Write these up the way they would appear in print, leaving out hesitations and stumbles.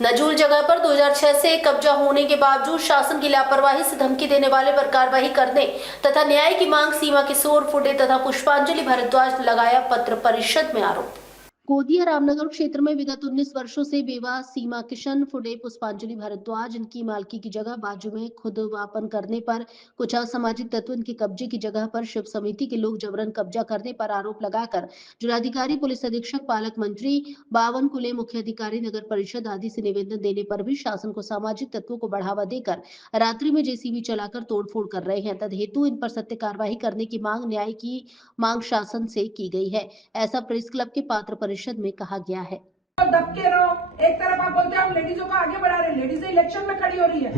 नजूल जगह पर 2006 से कब्जा होने के बावजूद शासन की लापरवाही से धमकी देने वाले पर कार्रवाई करने तथा न्याय की मांग सीमा किशोर फुटे तथा पुष्पांजलि भारद्वाज लगाया पत्र परिषद में आरोप। गोदिया रामनगर क्षेत्र में विगत 19 वर्षों से बेवा सीमा किशन फुडे पुष्पांजलि भारद्वाज इनकी मालकी की जगह बाजू में खुद वापन करने पर कुछ असामाजिक तत्व इनके कब्जे की जगह पर शिव समिति के लोग जबरन कब्जा करने पर आरोप लगाकर जिलाधिकारी, पुलिस अधीक्षक, पालक मंत्री, 52 कुले मुख्य अधिकारी, नगर परिषद आदि से निवेदन देने पर भी शासन को सामाजिक तत्वों को बढ़ावा देकर रात्रि में जेसीबी चलाकर तोड़फोड़ कर रहे हैं। तदहेतु इन पर सत्य कार्रवाई करने की मांग, न्याय की मांग शासन से की गई है। ऐसा प्रेस क्लब के पात्र परिषद में कहा गया है। दबके रहो, एक तरफ आप बोलते हैं हम लेडीजों को आगे बढ़ा रहे हैं, लेडीज इलेक्शन में खड़ी हो रही है।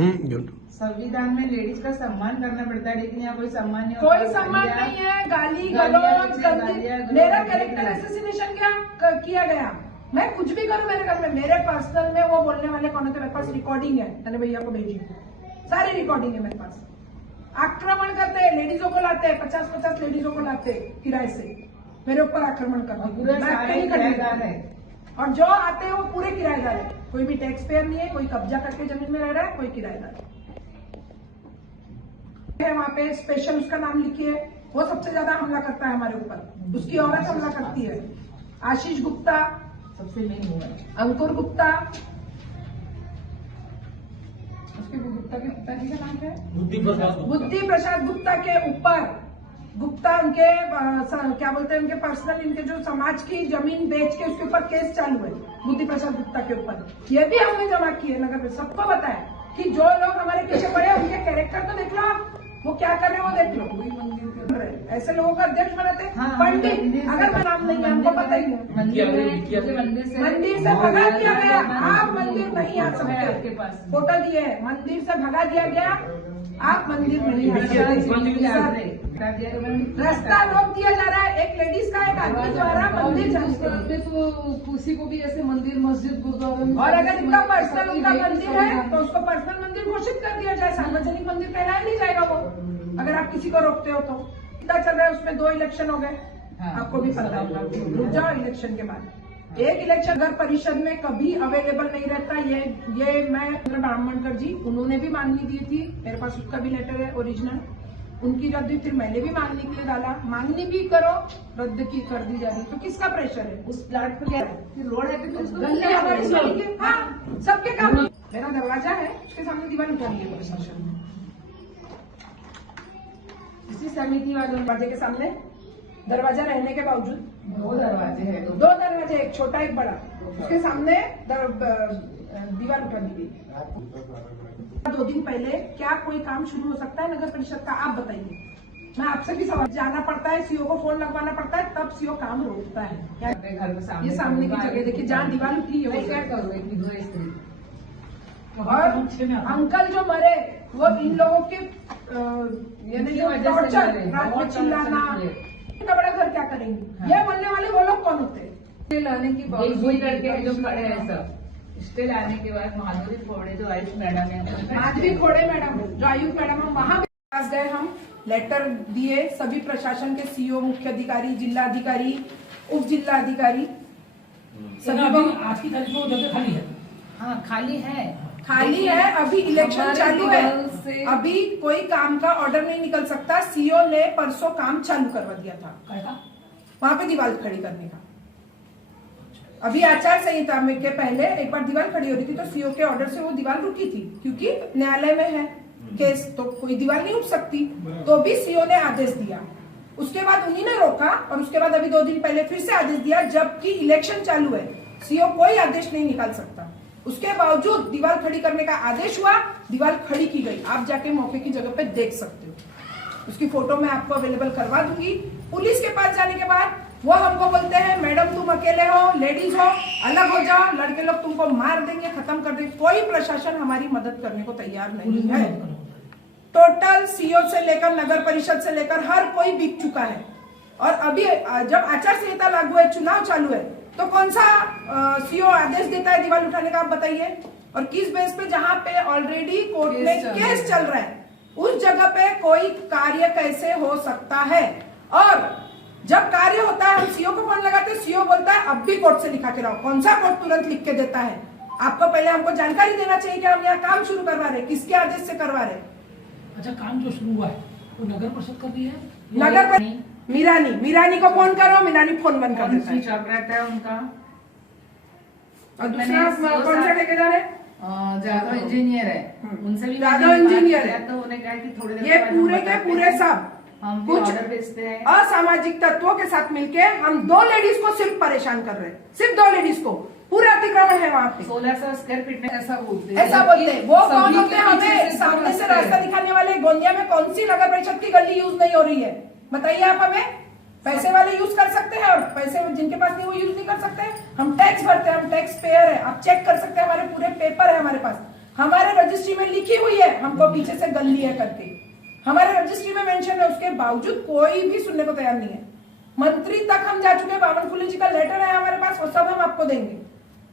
संविधान में लेडीज का सम्मान करना पड़ता है, लेकिन यहाँ कोई सम्मान नहीं, कोई सम्मान नहीं है। गाली गलौज, मेरा कैरेक्टर एसेसिनेशन किया गया। मैं कुछ भी करूं मेरे घर में, मेरे पर्सनल में वो बोलने वाले कौन होते, मेरे पास रिकॉर्डिंग है, मैंने भैया को भेजी, सारी रिकॉर्डिंग है मेरे पास। आक्रमण करते हैं, लेडीजों को लाते हैं, 50-50 लेडीजों को लाते किराए से, मेरे ऊपर आक्रमण करते हैं। और जो आते हैं वो पूरे किराएदार है, कोई भी टैक्स पेयर नहीं है, कोई कब्जा करके जमीन में रह रहा है, कोई किराएदार है। वहाँ पे स्पेशल उसका नाम लिखिए, वो सबसे ज्यादा हमला करता है हमारे ऊपर, उसकी औरत हमला करती है। आशीष गुप्ता सबसे मेन हुआ है, अंकुर गुप्ता, उसके गुप्ता के पिताजी का नाम क्या है, बुद्धि प्रसाद गुप्ता के ऊपर गुप्ता उनके क्या बोलते हैं, उनके पर्सनल, इनके जो समाज की जमीन बेच के उसके ऊपर केस चालू है बुद्धि प्रसाद गुप्ता के ऊपर। ये भी हमने जमा किए नगर में, सबको बताया कि जो लोग हमारे पीछे पड़े उनके कैरेक्टर तो देख लो आप, वो क्या कर रहे हैं वो देख लो। ऐसे लोगों का अध्यक्ष बनाते पंडित, अगर मैं नाम नहीं है हमको पता ही नहीं, मंदिर से भगा दिया गया। आप मंदिर नहीं आ सकते, आपके पास फोटो दिए है, मंदिर से भगा दिया गया, आप मंदिर नहीं आ सकते। रास्ता रोक दिया जा रहा है, एक लेडीज का, एक आदमी द्वारा मंदिर जाते तो किसी को भी ऐसे मंदिर, मस्जिद, गुरुद्वारा, और अगर इतना पर्सनल उनका मंदिर है तो उसको पर्सनल मंदिर घोषित कर दिया जाए, सार्वजनिक मंदिर कहलाया नहीं जाएगा वो, अगर आप किसी को रोकते हो तो। इतना चल रहा है, उसमें 2 इलेक्शन हो गए, आपको भी पता होगा, रुक जाओ इलेक्शन के बाद। एक इलेक्शन नगर परिषद में कभी अवेलेबल नहीं रहता, ये मैं ब्राह्मणकर जी, उन्होंने भी मांगनी दी थी, मेरे पास उसका भी लेटर है ओरिजिनल, उनकी रद्द हुई, फिर मैंने भी मांगने के लिए डाला, मांगनी भी करो, रद्द की कर दी जा रही, तो किसका प्रेशर है? उस प्लाट पर क्या है, रोड है तो हाँ सबके काम। मेरा दरवाजा है, उसके सामने दीवार उठा ली है प्रशासन ने, इसी समिति वालों, दरवाजे के सामने दरवाजा रहने के बावजूद 2 दरवाजे हैं, 2 दरवाजे, एक छोटा एक बड़ा, उसके सामने दीवार उठा दी गई। 2 दिन पहले क्या कोई काम शुरू हो सकता है नगर परिषद का, आप बताइए। मैं आपसे भी सवाल, जाना पड़ता है, सीओ को फोन लगवाना पड़ता है, तब सीओ काम रोकता है। ये सामने की जगह देखिए, जहाँ दीवार उठी है, क्या करो, एक विधवा स्त्री और अंकल जो मरे वो इन लोगों के यानी जो टॉर्चर, रात में चिल्लाना, इतना बड़ा घर क्या करेंगे, ये बोलने वाले वो लोग कौन होते हैं? लाने की बात जो खड़े हैं सब, स्टे लाने के बाद माधवी खोड़े जो आयुष मैडम है, माधवी खोड़े मैडम जो आयुष मैडम है, वहां पास गए, हम लेटर दिए सभी प्रशासन के, सीओ, मुख्य अधिकारी, जिला अधिकारी, उप जिला अधिकारी, सभी। आज की तारीख में जगह खाली है, हाँ खाली है, खाली है, अभी इलेक्शन चालू है, अभी कोई काम का ऑर्डर नहीं निकल सकता। सीओ ने परसों काम चालू करवा दिया था वहां पे दीवार खड़ी करने का। अभी आचार संहिता में के पहले एक बार दीवार खड़ी हो रही थी तो सीओ के ऑर्डर से वो दीवार रुकी थी, क्योंकि न्यायालय में है केस, तो कोई दीवार नहीं उठ सकती, तो भी सीओ ने आदेश दिया। उसके बाद उन्हीं ने रोका और उसके बाद अभी 2 दिन पहले फिर से आदेश दिया, जबकि इलेक्शन चालू है, सीओ कोई आदेश नहीं निकाल सकता। उसके बावजूद दीवार खड़ी करने का आदेश हुआ, दीवार खड़ी की गई, आप जाके मौके की जगह पे देख सकते हो, उसकी फोटो मैं आपको अवेलेबल करवा दूंगी। पुलिस के पास जाने के बाद वो हमको बोलते हैं मैडम तुम अकेले हो, लेडीज हो, अलग हो जाओ, लड़के लोग तुमको मार देंगे, खत्म कर देंगे। कोई प्रशासन हमारी मदद करने को तैयार नहीं है। टोटल सीओ से लेकर नगर परिषद से लेकर हर कोई बिक चुका है। और अभी जब आचार संहिता लागू है, चुनाव चालू है, तो कौन सा सीओ आदेश देता है दीवार उठाने का, आप बताइए। और किस बेस पे, जहां पे ऑलरेडी कोर्ट में केस चल रहा है, उस जगह पे कोई कार्य कैसे हो सकता है? और जब कार्य होता है हम सीओ को फोन लगाते हैं, सीओ बोलता है अब भी कोर्ट से लिखा के लाओ। कौन सा कोर्ट तुरंत लिख के देता है? आपको पहले हमको जानकारी देना चाहिए कि हम यहाँ काम शुरू करवा रहे हैं, किसके आदेश से करवा रहे हैं। अच्छा, काम जो शुरू हुआ है वो नगर परिषद कर रही है? नगर पर मीरानी को फोन करो, मीरानी फोन बंद कर देता है। स्विच ऑफ रहता है उनका। और दूसरा कौन सा ठेकेदार है? जादव इंजीनियर है, उनसे भी जादव इंजीनियर है। तो उन्हें कहा कि थोड़ी देर ये बाद पूरे हम के बताते पूरे हैं। सब हम भी कुछ ऑर्डर भेजते हैं। असामाजिक तत्वों के साथ मिलके हम 2 लेडीज को सिर्फ परेशान कर रहे हैं, सिर्फ 2 लेडीज को। पूरा अतिक्रमण है वहाँ पे। 1600 स्क्वायर फीट में ऐसा बोलते ऐसा बोलते हैं। वो कौन होते हैं? हमें सामने से रास्ता दिखाने वाले। गोंदिया में कौन सी नगर परिषद की गली यूज नहीं हो रही है, बताइए आप हमें। पैसे वाले यूज कर सकते हैं और पैसे जिनके पास नहीं वो यूज नहीं कर सकते। हम टैक्स भरते हैं, हम टैक्स पेयर है। आप चेक कर सकते हैं, हमारे पूरे पेपर है हमारे पास, हमारे रजिस्ट्री में लिखी हुई है हमको पीछे से गली है करके, हमारे रजिस्ट्री में मेंशन है। उसके बावजूद कोई भी सुनने को तैयार नहीं है। मंत्री तक हम जा चुके हैं, बावनकुले जी का लेटर है हमारे पास, वो सब हम आपको देंगे।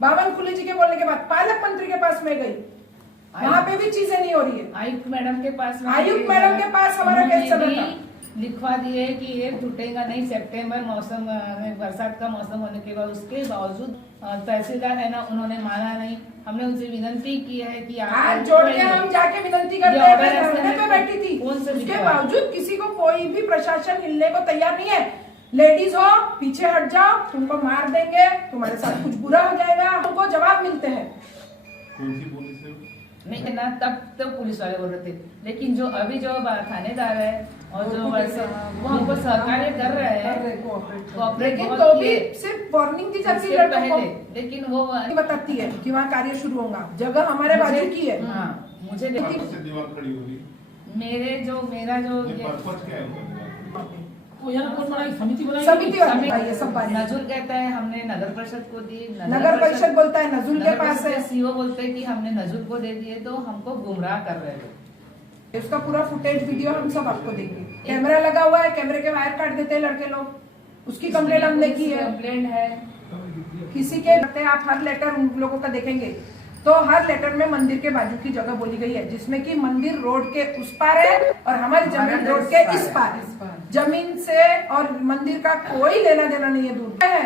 बावनकुले जी के बोलने के बाद पालक मंत्री के पास मैं गई, वहां पे भी चीजें नहीं हो रही है। आयुक्त मैडम के पास आयुक्त मैडम के पास हमारा केस चल रहा था। लिखवा दिए कि ये टूटेगा नहीं। सितंबर मौसम बरसात का मौसम होने के बाद उसके बावजूद तहसीलदार है ना, उन्होंने माना नहीं। हमने उनसे विनती की है कि हाथ जोड़ के हम जाके विनती करते हैं। मैं धरने पे बैठी थी, उसके बावजूद किसी को कोई भी प्रशासन हिलने को तैयार नहीं है। लेडीज हो पीछे हट जाओ, तुमको मार देंगे, तुम्हारे साथ कुछ बुरा हो जाएगा, हमको जवाब मिलते हैं। कौन सी पुलिस है? नहीं ना, तब तो पुलिस वाले बोल रहे थे, लेकिन जो अभी जो थानेदार है और जो वो हमको सहकार्य कर रहे हैं, कोऑपरेट लेकिन बहुत तो भी किए। सिर्फ वार्निंग दी जाती उसके है लड़कों को, पहले, लेकिन वो बताती है कि वहाँ कार्य शुरू होगा। जगह हमारे बाजू की है। हाँ, मुझे पर्पस से दीवार खड़ी होगी। मेरा जो ये ये पर्पस क्या है उसका? वो यहाँ कौन बनाई? समिति बनाई? समिति वाली ये सब बात। नजुल कहता है हमने नगर परिषद को दी। नगर परिषद बोलता है नजुल के पास है। सीओ बोलते हैं कि हमने नजुल को दे दिए, तो हमको गुमराह कर रहे हैं। उसका पूरा फुटेज वीडियो हम सब आपको देंगे। कैमरा लगा हुआ है, कैमरे के वायर काट देते हैं लड़के लोग, उसकी कंप्लेंट हमने की है। कंप्लेंट है किसी के आप हर लेटर उन लोगों का देखेंगे तो हर लेटर में मंदिर के बाजू की जगह बोली गई है, जिसमें कि मंदिर रोड के उस पार है और हमारी जमीन रोड के इस पार है। जमीन से और मंदिर का कोई लेना देना नहीं है। दूर है,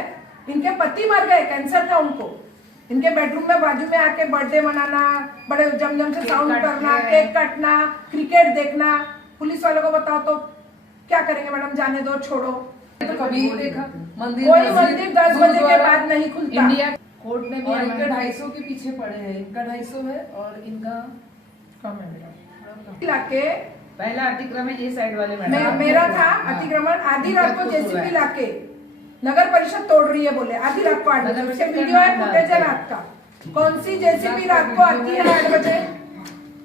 इनके पति मर गए, कैंसर था उनको। इनके बेडरूम में बाजू में आके बर्थडे मनाना, बड़े जमजम से साउंड करना, केक काटना, क्रिकेट देखना। पुलिस वालों को बताओ तो क्या करेंगे मैडम? जाने दो, छोड़ो। तो कभी देखा कोई मंदिर 10 बजे के बाद नहीं खुलता। इंडिया कोर्ट ने भी और इनका हमारे- 250 के पीछे पड़े हैं। इनका 250 है और इनका कम है। इलाके पहला अतिक्रमण ये साइड वाले मेरा था अतिक्रमण। आधी रात को जेसीबी लाके नगर परिषद तोड़ रही है बोले, आधी रात को 8 बजे। उसके वीडियो है, फुटेज है रात का। कौन सी जेसीबी रात को आती है 8 बजे?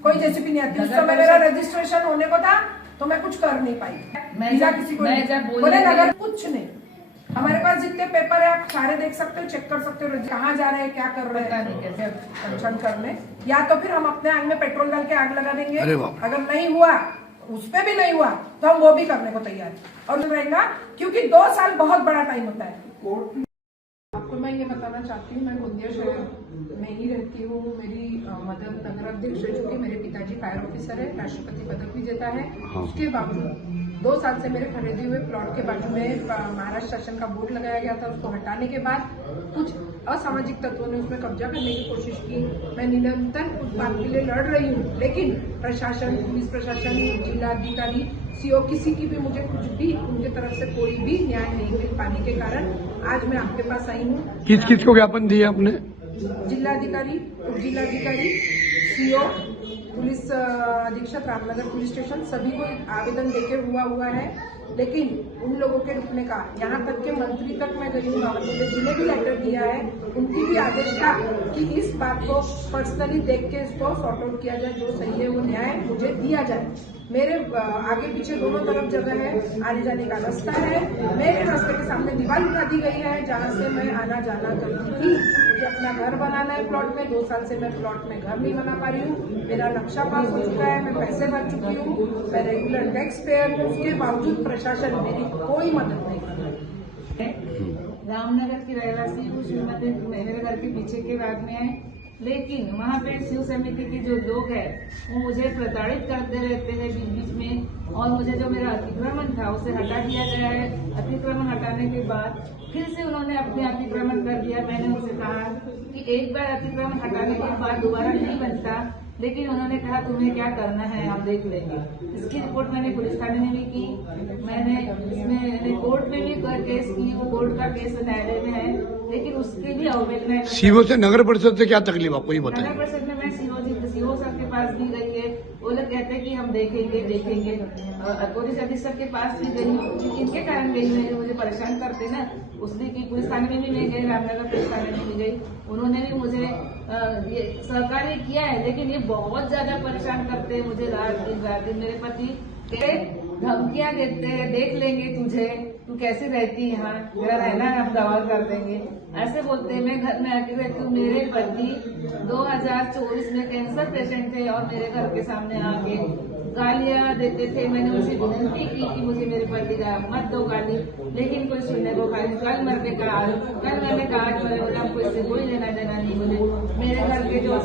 कोई जेसीबी नहीं आती। उस समय मेरा रजिस्ट्रेशन होने को था तो मैं कुछ कर नहीं पाई। किसी को बोले नगर कुछ नहीं। हमारे पास जितने पेपर है आप सारे देख सकते हो, चेक कर सकते हो कहाँ जा रहे हैं, क्या कर रहे हैं पंचन करने। या तो फिर हम अपने आग में पेट्रोल डाल के आग लगा देंगे। अगर नहीं हुआ, उस पे भी नहीं हुआ तो हम वो भी करने को तैयार हैं। और रहेगा क्योंकि 2 साल बहुत बड़ा टाइम होता है। आपको मैं ये बताना चाहती हूँ, मैं गोंदिया शहर में ही रहती हूँ। मेरी मदर नगर अध्यक्ष रह चुकी है। मेरे पिताजी फायर ऑफिसर है, राष्ट्रपति पदक विजेता है। उसके बावजूद 2 साल से मेरे खरीदे हुए प्लॉट के बाजू में महाराष्ट्र शासन का बोर्ड लगाया गया था। उसको हटाने के बाद कुछ असामाजिक तत्वों ने उसमें कब्जा करने की कोशिश की। मैं निरंतर उस बात के लिए लड़ रही हूँ, लेकिन प्रशासन, पुलिस प्रशासन, जिलाधिकारी, सीओ, किसी की भी मुझे कुछ भी उनके तरफ से कोई भी न्याय नहीं मिल पाने के कारण आज मैं आपके पास आई हूँ। किस को ज्ञापन दिए आपने? जिलाधिकारी, उप जिलाधिकारी, सीओ, पुलिस अधीक्षक रामनगर पुलिस स्टेशन, सभी को आवेदन देके हुआ है। लेकिन उन लोगों के रुकने का, यहाँ तक के मंत्री तक मैं गई हूँ, जिन्हें भी लेटर दिया है, उनकी भी आदेश था कि इस बात को पर्सनली देख के इसको सॉर्ट आउट किया जाए, जो सही है वो न्याय मुझे दिया जाए। मेरे आगे पीछे दोनों तरफ जगह है, आने जाने का रास्ता है। मेरे रास्ते के सामने दीवार उठा दी गई है जहाँ से मैं आना जाना करती थी। मुझे अपना घर बनाना है प्लॉट में। 2 साल से मैं प्लॉट में घर नहीं बना पा रही हूँ। मेरा नक्शा पास हो चुका है, मैं पैसे भर चुकी हूँ, मैं रेगुलर टैक्स पेयर हूँ। उसके बावजूद प्रशासन मेरी कोई मदद नहीं कर रहा है। रामनगर की रहवासी हूँ। श्रीमती मेरे घर के पीछे के भाग में है। लेकिन वहाँ पे शिव समिति के जो लोग हैं वो मुझे प्रताड़ित करते रहते हैं बीच बीच में, और मुझे जो मेरा अतिक्रमण था उसे हटा दिया गया है। अतिक्रमण हटाने के बाद फिर से उन्होंने अपने अतिक्रमण कर दिया। मैंने उनसे कहा कि एक बार अतिक्रमण हटाने के बाद दोबारा नहीं बनता, लेकिन उन्होंने कहा तुम्हें क्या करना है हम देख लेंगे। इसकी रिपोर्ट मैंने पुलिस थाने में भी की, मैंने इसमें कोर्ट में भी केस की, वो कोर्ट का केस न्यायालय में है, लेकिन उसके भी अवहेलना। सीओ से नगर परिषद से क्या तकलीफ आपको ये बताइए। नगर परिषद में मैं सीओ सर के पास भी गई है, वो लोग कहते हैं कि हम देखेंगे। पुलिस अधीक्षक के पास भी गई, इनके कारण गई मैं, मुझे परेशान करते ना, उसने की पुलिस थाने में भी मैं गई, रामनगर पुलिस थाने में भी गई, उन्होंने भी मुझे ये सहकार्य किया है, लेकिन ये बहुत ज्यादा परेशान करते हैं मुझे रात दिन। मेरे पति धमकियां देते हैं, देख लेंगे तुझे, तू कैसे रहती है यहाँ, मेरा रहना हम गवाह कर देंगे, ऐसे बोलते हैं। मैं घर में आके रहती हूँ। मेरे पति 2024 में कैंसर पेशेंट थे और मेरे घर के सामने आके गालियां देते थे। मैंने उनसे विनती की कि मुझे मेरे पति का मत दो गाली, लेकिन कोई सुनने को खाली। कल मैंने कहा हमको इससे कोई लेना देना नहीं। मुझे मेरे घर के जो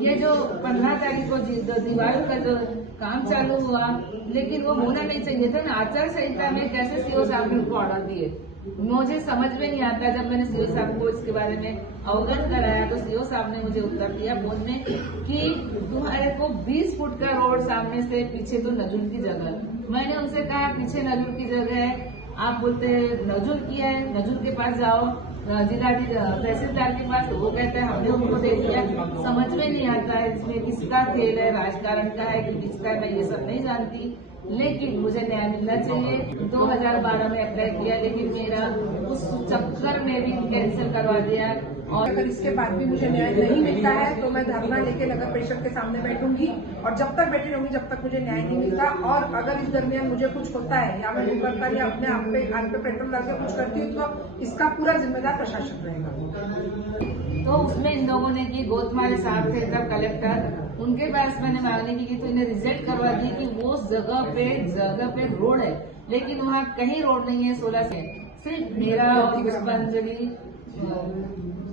ये जो 15 तारीख को दीवार का जो काम चालू हुआ, लेकिन वो होना नहीं चाहिए था ना। आचार संहिता में कैसे सीओ साहब ने उनको ऑर्डर दिए, मुझे समझ में नहीं आता। जब मैंने सीओ साहब को इसके बारे में अवगत कराया तो सीओ साहब ने मुझे उत्तर दिया फोन में कि तुम्हारे को 20 फुट का रोड सामने से पीछे तो नजुल की जगह। मैंने उनसे कहा पीछे नजुल की जगह है, आप बोलते हैं नजुल की है, नजुल के पास जाओ तहसीलदार के पास, तो वो कहता है हमने उनको दे दिया। समझ में नहीं आता है इसमें किसका खेल है, राजकारण का है कि किसका है, मैं ये सब नहीं जानती, लेकिन मुझे न्याय मिलना चाहिए। 2012 में अप्लाई किया, लेकिन मेरा उस चक्कर में भी कैंसिल करवा दिया। और अगर इसके बाद भी मुझे न्याय नहीं मिलता है तो मैं धरना लेके नगर परिषद के सामने बैठूंगी, और जब तक बैठी रहूंगी जब तक मुझे न्याय नहीं मिलता। और अगर इस दरमियान मुझे कुछ होता है या मैं नहीं करता या अपने आप पे पेट्रोल डाल के कुछ करती हूँ तो इसका पूरा जिम्मेदार प्रशासन रहेगा। तो उसमें इन लोगों ने की, गोतमारे साहब थे तब कलेक्टर, उनके पास मैंने मांगने की तो इन्हें रिजल्ट करवा दी कि वो जगह पे रोड है, लेकिन वहाँ कहीं रोड नहीं है। 16 से सिर्फ मेरा और पुष्पांजलि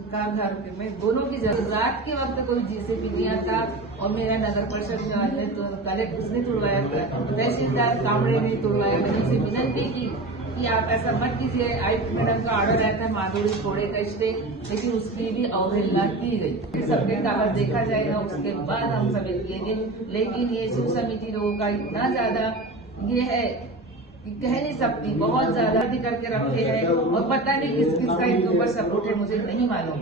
का घर में दोनों की जगह। रात के वक्त कोई जीसीबी नहीं आता, और मेरा नगर परिषद ने तो कलेक्टर उसने तुड़वाया था, तहसीलदार कामड़े ने तुड़वाया। मैंने उसे विनती की कि आप ऐसा मत कीजिए। आयुक्त मैडम का ऑर्डर आया था माधुरी छोड़े का स्टे, लेकिन उसकी भी अवहेलना की गई। सबके कागज देखा जाएगा, उसके बाद हम सबमिट किएंगे। लेकिन ये शिव समिति लोगों का इतना ज्यादा ये है कि कह नहीं सकती, बहुत ज्यादा करके रखे हैं, और पता नहीं किस किस का इनके ऊपर सपोर्ट है मुझे नहीं मालूम।